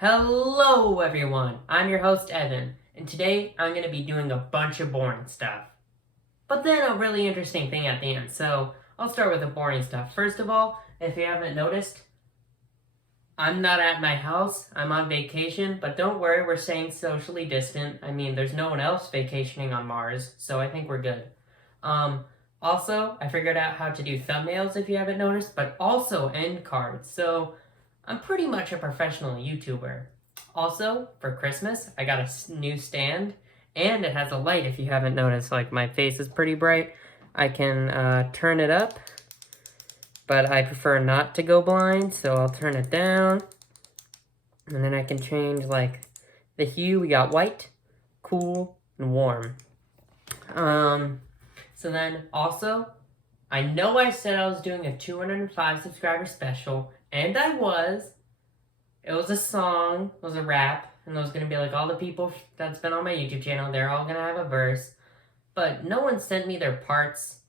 Hello everyone, I'm your host Evan, and today I'm going to be doing a bunch of boring stuff. But then a really interesting thing at the end, so I'll start with the boring stuff. First of all, if you haven't noticed, I'm not at my house, I'm on vacation, but don't worry, we're staying socially distant. I mean, there's no one else vacationing on Mars, so I think we're good. Also, I figured out how to do thumbnails if you haven't noticed, but also end cards, so I'm pretty much a professional YouTuber. Also, for Christmas, I got a new stand, and it has a light if you haven't noticed. Like, my face is pretty bright. I can turn it up, but I prefer not to go blind, so I'll turn it down. And then I can change, like, the hue. We got white, cool, and warm. So then, also, I know I said I was doing a 205 subscriber special, and I was. It was a song, it was a rap, and it was going to be like all the people that's been on my YouTube channel, they're all going to have a verse. But no one sent me their parts,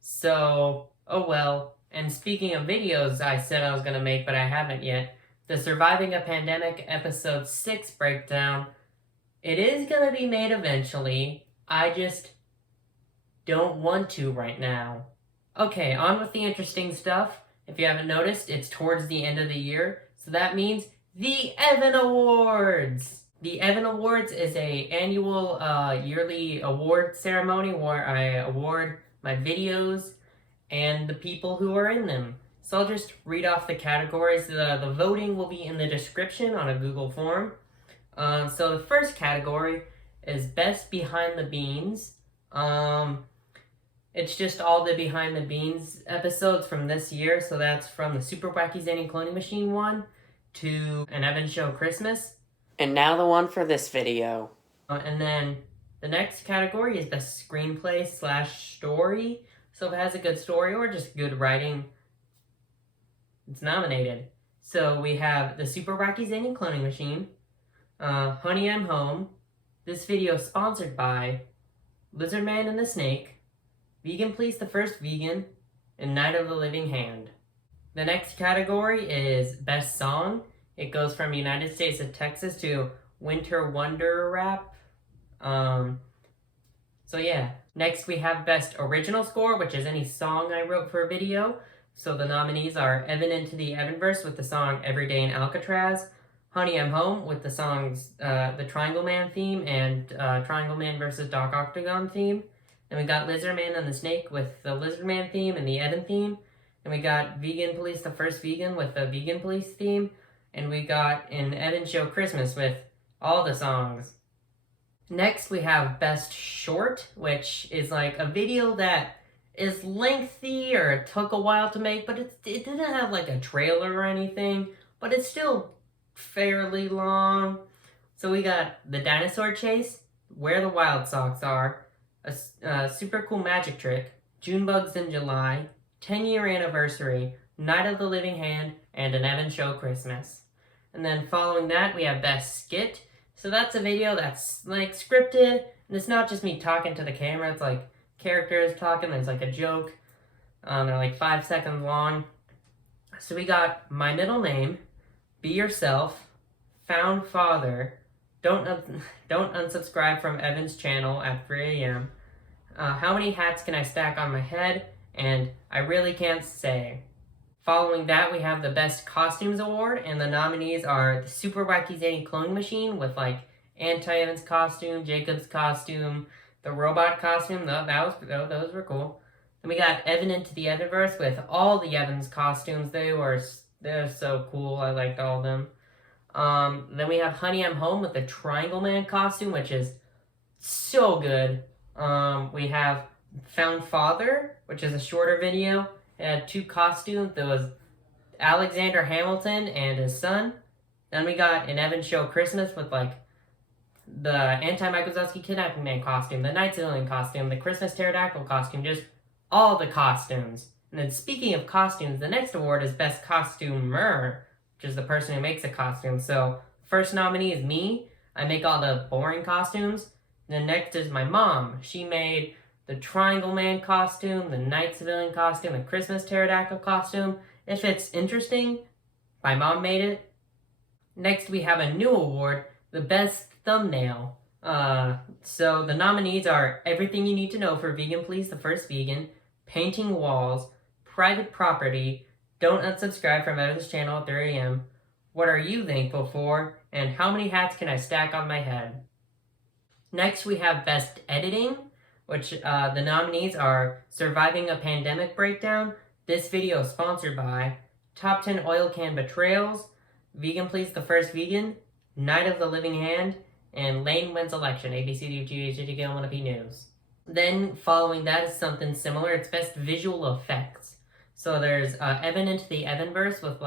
so, oh well. And speaking of videos I said I was going to make, but I haven't yet, the Surviving a Pandemic Episode 6 breakdown, it is going to be made eventually. I just don't want to right now. Okay, on with the interesting stuff. If you haven't noticed, it's towards the end of the year, so that means the Evan Awards! The Evan Awards is a annual yearly award ceremony where I award my videos and the people who are in them. So I'll just read off the categories. The voting will be in the description on a Google form. So the first category is Best Behind the Beans. It's just all the Behind the Beans episodes from this year, so that's from the Super Wacky Zany Cloning Machine one to an Evan Show Christmas. And now the one for this video. And then the next category is Best Screenplay / Story. So if it has a good story or just good writing, it's nominated. So we have the Super Wacky Zany Cloning Machine, Honey, I'm Home. This video is sponsored by Lizardman and the Snake, Vegan Please the First Vegan, and Night of the Living Hand. The next category is Best Song. It goes from United States of Texas to Winter Wonder Rap. So yeah. Next we have Best Original Score, which is any song I wrote for a video. So the nominees are Evan Into the Evanverse with the song Every Day in Alcatraz, Honey, I'm Home with the songs the Triangle Man theme and Triangle Man versus Doc Octagon theme. And we got Lizardman and the Snake with the Lizardman theme and the Evan theme. And we got Vegan Police the First Vegan with the Vegan Police theme. And we got an Evan Show Christmas with all the songs. Next we have Best Short, which is like a video that is lengthy or it took a while to make, but it didn't have like a trailer or anything, but it's still fairly long. So we got The Dinosaur Chase, Where the Wild Socks Are, a super cool magic trick, June Bugs in July, 10-year anniversary, Night of the Living Hand, and an Evan Show Christmas. And then following that, we have Best Skit. So that's a video that's like scripted, and it's not just me talking to the camera, it's like characters talking, there's like a joke. They're like 5 seconds long. So we got My Middle Name, Be Yourself, Found Father, Don't unsubscribe from Evan's channel at 3 a.m. How many hats can I stack on my head? And I really can't say. Following that, we have the Best Costumes Award, and the nominees are the Super Wacky Zany Cloning Machine with like Anti-Evan's costume, Jacob's costume, the robot costume. Those were cool. Then we got Evan Into the Evanverse with all the Evan's costumes. They're so cool. I liked all of them. Then we have Honey, I'm Home with the Triangle Man costume, which is so good. We have Found Father, which is a shorter video. It had 2 costumes. There was Alexander Hamilton and his son. Then we got an Evan Show Christmas with like the Anti-Mike Wazowski Kidnapping Man costume, the Night Civilian costume, the Christmas Pterodactyl costume, just all the costumes. And then speaking of costumes, the next award is Best Costumer, which is the person who makes a costume. So first nominee is me. I make all the boring costumes. And then next is my mom. She made the Triangle Man costume, the Night Civilian costume, the Christmas Pterodactyl costume. If it's interesting, my mom made it. Next, we have a new award, the Best Thumbnail. So the nominees are Everything You Need to Know for Vegan Please the First Vegan, Painting Walls, Private Property, Don't Unsubscribe from Evan's channel at 3 a.m., What Are You Thankful For, and How Many Hats Can I Stack on My Head? Next, we have Best Editing, which the nominees are Surviving a Pandemic Breakdown, This Video is Sponsored by, Top 10 Oil Can Betrayals, Vegan Please the First Vegan, Night of the Living Hand, and Lane Wins Election, ABCDFGHGK News. Then, following that is something similar, it's Best Visual Effects. So there's Evan into the Evanverse with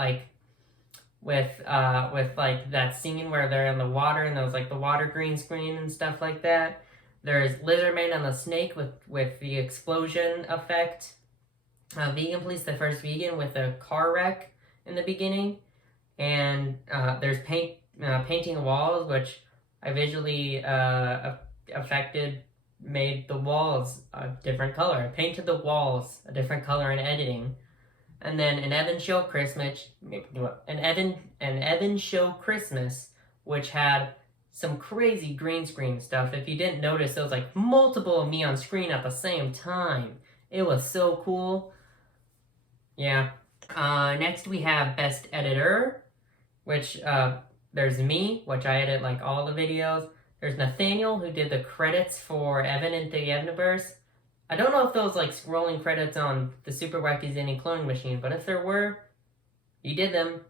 that scene where they're in the water and there's like the water green screen and stuff like that. There's Lizardman and the Snake with the explosion effect. Vegan Please the First Vegan with a car wreck in the beginning. And there's painting walls, which I visually made the walls a different color. I painted the walls a different color in editing. And then an Evan Show Christmas, which had some crazy green screen stuff. If you didn't notice, there was like multiple of me on screen at the same time. It was so cool. Yeah. Next we have Best Editor, which there's me, which I edit like all the videos. There's Nathaniel, who did the credits for Evan and the Evanverse. I don't know if those like scrolling credits on the Super Wacky Zinni cloning machine, but if there were, he did them.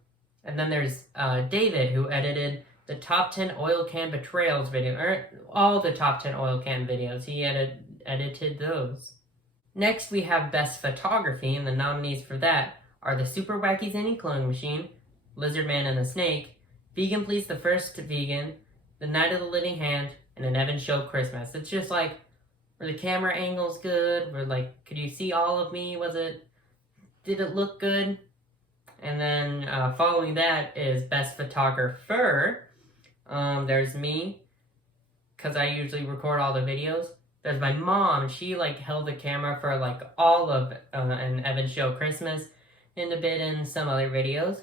And then there's David, who edited the Top 10 Oil Can Betrayals video, or all the Top 10 Oil Can videos. He edited those. Next, we have Best Photography, and the nominees for that are the Super Wacky Zinni cloning machine, Lizardman and the Snake, Vegan Please the First Vegan, The Night of the Living Hand, and an Evan Show Christmas. It's just like, were the camera angles good? Were like, could you see all of me? Did it look good? And then following that is Best Photographer. There's me, because I usually record all the videos. There's my mom. She like held the camera for like all of an Evan Show Christmas and a bit in some other videos.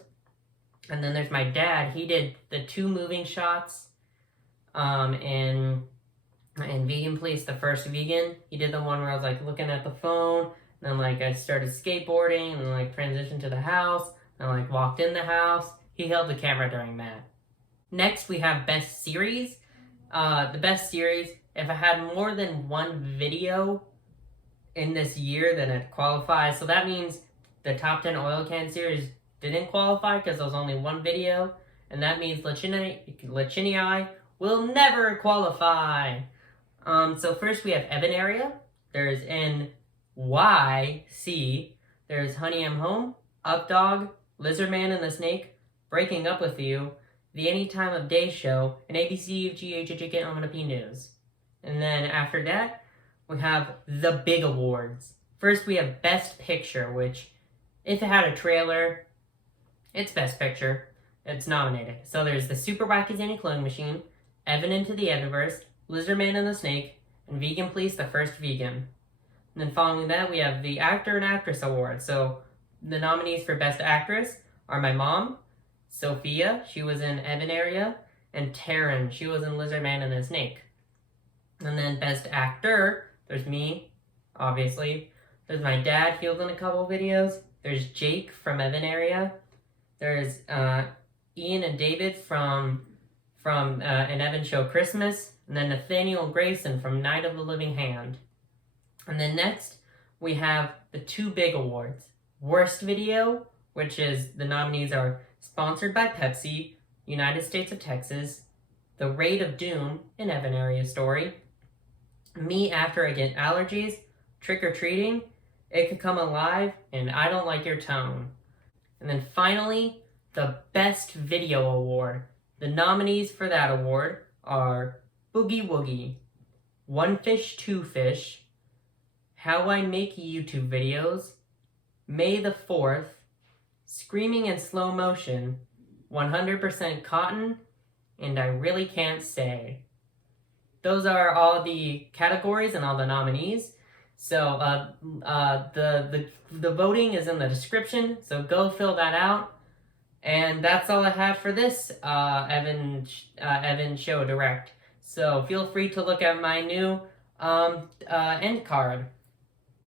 And then there's my dad. He did the 2 moving shots in Vegan Please the First Vegan. He did the one where I was like looking at the phone, and then like I started skateboarding, and then like transitioned to the house, and like walked in the house. He held the camera during that. Next we have Best Series. The Best Series, if I had more than one video in this year, then it qualifies. So that means the Top 10 Oil Can series didn't qualify because there was only one video, and that means Lichinii will never qualify. So first we have Evan area. There's NYC. There's Honey I'm Home, Updog, Lizardman and the Snake, Breaking Up With You, The Any Time of Day Show, and ABCGHGK News. And then after that, we have the big awards. First we have Best Picture, which, if it had a trailer, it's Best Picture. It's nominated. So there's the Super Wacky Zinni cloning machine, Evan into the Evanverse, Lizardman and the Snake, and Vegan Please the First Vegan. And then following that, we have the Actor and Actress Award. So the nominees for Best Actress are my mom, Sophia, she was in Evan area, and Taryn, she was in Lizardman and the Snake. And then Best Actor, there's me, obviously. There's my dad, he was in a couple videos. There's Jake from Evan area. There's Ian and David from an Evan Show Christmas. And then Nathaniel Grayson from Night of the Living Hand. And then next, we have the 2 big awards. Worst Video, which is, the nominees are Sponsored by Pepsi, United States of Texas, The Raid of Doom, an Evan area story, Me After I Get Allergies, Trick or Treating, It Could Come Alive, and I Don't Like Your Tone. And then finally, the Best Video Award. The nominees for that award are Boogie Woogie, One Fish, Two Fish, How I Make YouTube Videos, May the 4th, Screaming in Slow Motion, 100% Cotton, and I Really Can't Say. Those are all the categories and all the nominees. So the voting is in the description, so go fill that out. And that's all I have for this Evan Show Direct. So feel free to look at my new end card.